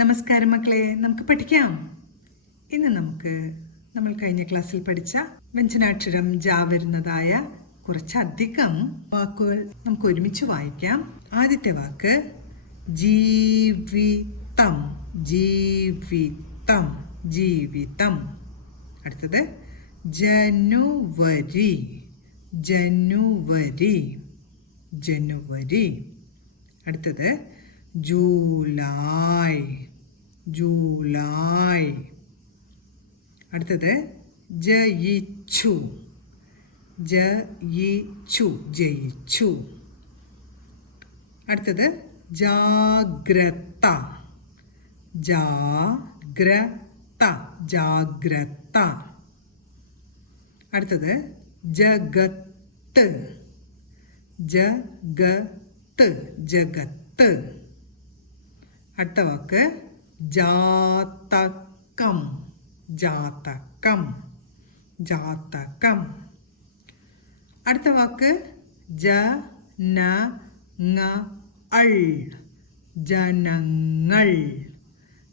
നമസ്കാരം മക്കളെ, നമുക്ക് പഠിക്കാം. ഇന്ന് നമ്മൾ കഴിഞ്ഞ ക്ലാസ്സിൽ പഠിച്ച വ്യഞ്ജനാക്ഷരം ജ വരുന്നതായ കുറച്ചധികം വാക്കുകൾ നമുക്ക് ഒരുമിച്ച് വായിക്കാം. ആദ്യത്തെ വാക്ക് ജീവിതം. ജീവിതം ജീവിതം. അടുത്തത് ജനുവരി. ജനുവരി ജനുവരി. അടുത്തത് ജൂലൈ. ജൂലൈ. അടുത്തത് ജയിച്ചു. ജയിച്ചു ജയിച്ചു. അടുത്തത് ജാഗ്രത. ജാഗ്രത ജാഗ്രത. അടുത്തത് ജഗത്ത്. ജഗത്ത് ജഗത്ത്. അടുത്ത വാക്ക് ജാതകം. ജാതകം ജാതകം. അടുത്ത വാക്ക് ജനങ്ങൾ. ജനങ്ങൾ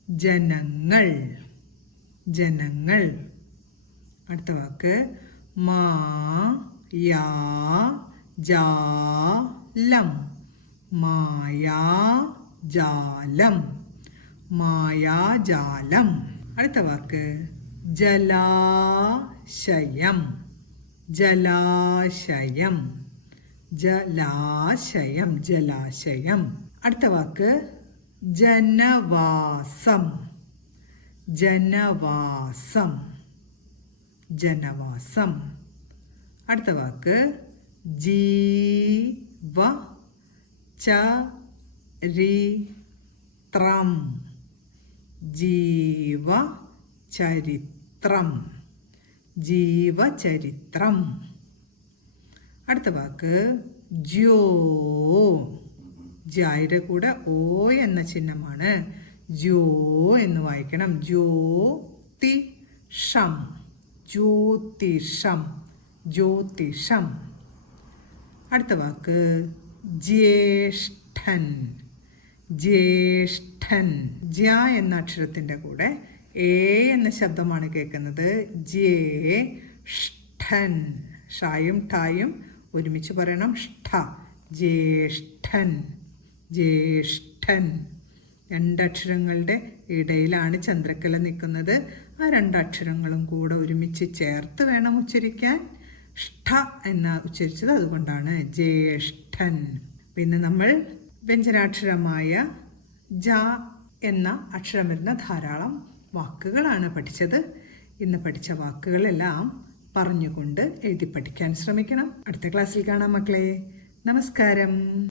ജനങ്ങൾ ജനങ്ങൾ. അടുത്ത വാക്ക് മായാജാലം. മായാജാലം മായാജാലം. അടുത്ത വാക്ക് ജലാശയം. ജലാശയം ജലാശയം ജലാശയം. അടുത്ത വാക്ക് ജനവാസം. ജനവാസം ജനവാസം. അടുത്ത വാക്ക് ജീവചരിത്രം. ജീവചരിത്രം ജീവചരിത്രം. അടുത്ത വാക്ക് ജ്യോ. ജായുടെ കൂടെ ഓ എന്ന ചിഹ്നമാണ്. ജ്യോ എന്ന് വായിക്കണം. ജ്യോതിഷം. ജ്യോതിഷം ജ്യോതിഷം. അടുത്ത വാക്ക് ജ്യേഷ്ഠൻ. ജ്യേഷ്ഠൻ. ജ എന്ന അക്ഷരത്തിൻ്റെ കൂടെ എ എന്ന ശബ്ദമാണ് കേൾക്കുന്നത്. ജ്യേഷ്ഠൻ. ഷായും ഠായും ഒരുമിച്ച് പറയണം. ഷ്ഠ. ജ്യേഷ്ഠൻ ജ്യേഷ്ഠൻ. രണ്ടക്ഷരങ്ങളുടെ ഇടയിലാണ് ചന്ദ്രക്കല നിൽക്കുന്നത്. ആ രണ്ടക്ഷരങ്ങളും കൂടെ ഒരുമിച്ച് ചേർത്ത് വേണം ഉച്ചരിക്കാൻ. ഷ്ഠ എന്ന ഉച്ചരിച്ചത് അതുകൊണ്ടാണ് ജ്യേഷ്ഠൻ. പിന്നെ നമ്മൾ വ്യഞ്ജനാക്ഷരമായ ജ എന്ന അക്ഷരം വരുന്ന ധാരാളം വാക്കുകളാണ് പഠിച്ചത്. ഇന്ന് പഠിച്ച വാക്കുകളെല്ലാം പറഞ്ഞുകൊണ്ട് എഴുതി പഠിക്കാൻ ശ്രമിക്കണം. അടുത്ത ക്ലാസ്സിൽ കാണാം മക്കളെ. നമസ്കാരം.